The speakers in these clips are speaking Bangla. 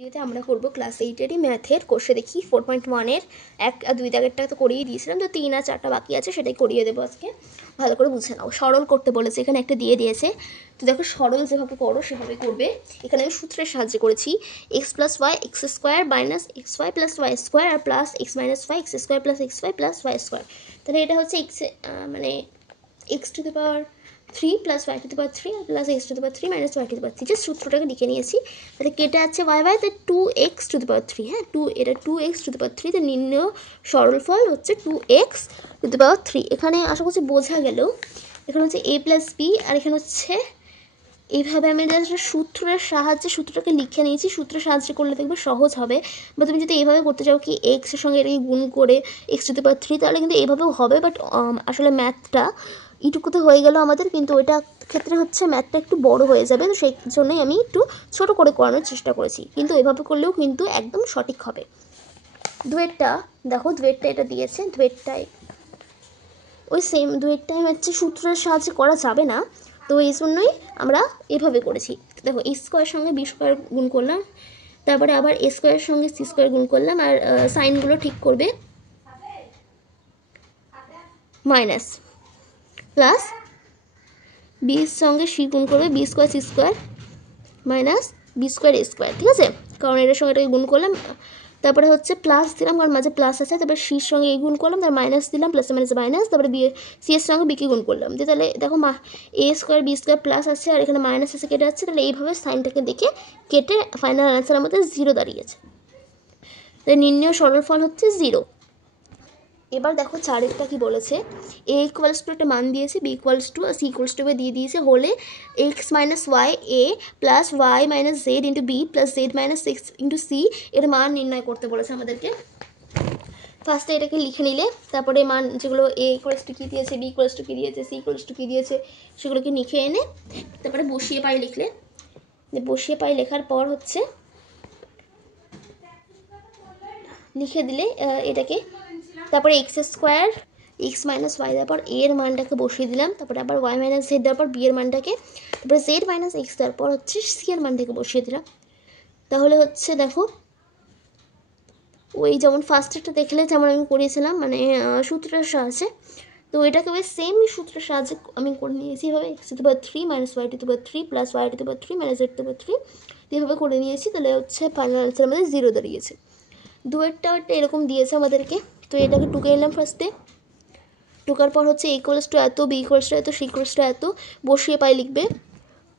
ভিডিওতে আমরা করব ক্লাস 8-এরই ম্যাথের কোষে দেখি 4.1-এর 1 আর 2 দাগেরটা তো করিয়ে দিয়েছিলাম, তো 3 আর 4টা বাকি আছে, সেটাই করিয়ে দেবো আজকে। ভালো করে বুঝে নাও। সরল করতে বলেছে, এখানে একটা দিয়ে দিয়েছে, তো দেখো সরল যেভাবে করো সেভাবে করবে। এখানে আমি সূত্রের সাহায্যে করেছি x + y x² - xy + y² আর plus x - y x² + xy + y²। তাহলে এটা হচ্ছে মানে x³ প্লাস y³ আর প্লাস x³ - y³। যে সূত্রটাকে লিখে নিয়েছি, তাহলে কেটে আছে y তো 2x⁵, হ্যাঁ, এটা 2x⁵, তো নির্ণেয় সরলফল হচ্ছে 2x⁵। এখানে আশা করছি বোঝা গেল। এখানে হচ্ছে a + b, আর এখানে হচ্ছে এইভাবে আমি সূত্রের সাহায্যে সূত্রটাকে লিখে নিয়েছি। সূত্রের সাহায্যে করলে দেখবে সহজ হবে, বা তুমি যদি এইভাবে করতে চাও কি এক্সের সঙ্গে এটাকে গুণ করে x⁵, তাহলে কিন্তু এইভাবেও হবে। বাট আসলে ম্যাথটা এইটুকুতে হয়ে গেল আমাদের, কিন্তু ওইটা ক্ষেত্রে হচ্ছে ম্যাথটা একটু বড় হয়ে যাবে, তো সেই জন্যই আমি একটু ছোট করে করানোর চেষ্টা করেছি, কিন্তু এভাবে করলেও কিন্তু একদম সঠিক হবে। দুয়েরটা দেখো, দুয়েরটা এটা দিয়েছে, দুয়েরটায় ওই সেম, দুয়েরটায় হচ্ছে সূত্রের সাহায্যে করা যাবে না, তো এই জন্যই আমরা এভাবে করেছি। দেখো a² সঙ্গে b² গুণ করলাম, তারপরে আবার a² সঙ্গে c² গুণ করলাম, আর সাইনগুলো ঠিক করবে, মাইনাস প্লাস b সঙ্গে c গুণ করবে b² c² minus b² a², ঠিক আছে, কারণ এটার সঙ্গে এটাকে গুণ করলাম। তারপরে হচ্ছে প্লাস দিলাম, কারণ মাঝে প্লাস আছে, তারপরে সির সঙ্গে এই গুণ করলাম, তারপর মাইনাস দিলাম, প্লাস মাইনাস মাইনাস, তারপরে সি এর সঙ্গে বিকে গুণ করলাম। তাহলে দেখো a² b² প্লাস আছে, আর এখানে মাইনাস আছে, কেটে যাচ্ছে, তাহলে এইভাবে সাইনটাকে দেখে কেটে ফাইনাল অ্যান্সার আমাদের 0 দাঁড়িয়েছে। তাহলে নির্ণেয় সরলফল হচ্ছে 0। এবার দেখো চারেরটা কি বলেছে, a = একটা মান দিয়েছে, b = আর c = দিয়ে দিয়েছে, হলে x - y a plus y - z * b plus z - x * c এর মান নির্ণয় করতে বলেছে আমাদেরকে। ফার্স্টে এটাকে লিখে নিলে, তারপরে মান যেগুলো a = কী দিয়েছে, b = কী দিয়েছে, c = কী দিয়েছে, সেগুলোকে লিখে এনে তারপরে বসিয়ে পাই লিখলে, বসিয়ে পাই লেখার পর হচ্ছে লিখে দিলে এটাকে, তারপরে x² x - y দেওয়ার পর a এর মানটাকে বসিয়ে দিলাম, তারপরে আবার y - z দেওয়ার পর b এর মানটাকে, তারপরে z - x দেওয়ার পর হচ্ছে c এর মানটাকে বসিয়ে দিলাম। তাহলে হচ্ছে দেখো ওই যেমন ফার্স্টেরটা দেখলে যেমন আমি করিয়েছিলাম, মানে সূত্রের সাহায্যে, তো এটাকে ওই সেম সূত্রের সাহায্যে আমি করে নিয়েছি এভাবে x³ - y³ plus y³ - z³ এভাবে করে নিয়েছি। তাহলে হচ্ছে ফাইনাল আনসার আমাদের 0 দাঁড়িয়েছে। দুয়েরটাও একটা এরকম দিয়েছে আমাদেরকে, তো এটাকে টুকে নিলাম ফার্স্টে, টুকার পর হচ্ছে a = এত, b = এত, c = এত, বসিয়ে পাই লিখবে।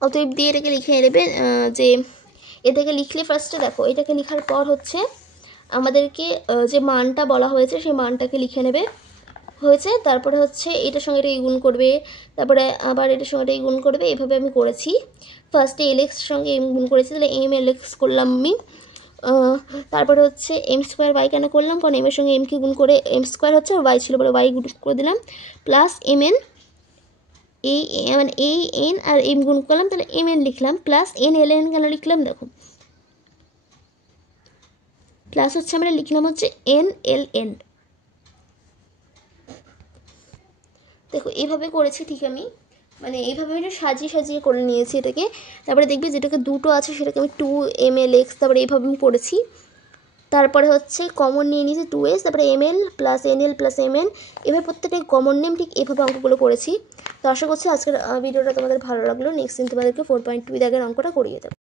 অতএব দিয়ে এটাকে লিখে নেবে, যে এটাকে লিখলে ফার্স্টে দেখো, এটাকে লেখার পর হচ্ছে আমাদেরকে যে মানটা বলা হয়েছে সেই মানটাকে লিখে নেবে হয়েছে। তারপরে হচ্ছে এটার সঙ্গে এটাকে গুণ করবে, তারপরে আবার এটার সঙ্গে এটাকে গুণ করবে, এভাবে আমি করেছি। ফার্স্টে lx সঙ্গে m গুণ করেছি, তাহলে mlx করলাম আমি। তারপরে হচ্ছে m² কেন করলাম, কারণ m এর সঙ্গে m কে গুণ করে m² হচ্ছে, আর y ছিল বলে y গুণ করে দিলাম, প্লাস mn মানে an আর m গুণ করলাম, তাহলে mn লিখলাম, প্লাস nln কেন লিখলাম দেখো, প্লাস হচ্ছে আমরা লিখলাম হচ্ছে nln। দেখো এইভাবে করেছি ঠিক আমি, মানে এইভাবে আমি সাজিয়ে সাজিয়ে করে নিয়েছি এটাকে। তারপরে দেখবি যেটাকে দুটো আছে সেটাকে আমি 2mlx, তারপরে এইভাবে আমি করেছি। তারপরে হচ্ছে কমন নিয়ে নিয়েছি 2s, তারপরে ml plus nl plus mn, এভাবে প্রত্যেকটা কমন নেম ঠিক এইভাবে অঙ্কগুলো করেছি। তো আশা করছি আজকের ভিডিওটা তোমাদের ভালো লাগলো। নেক্সট দিন তোমাদেরকে 4.2 দাগের অঙ্কটা করিয়ে দেবো।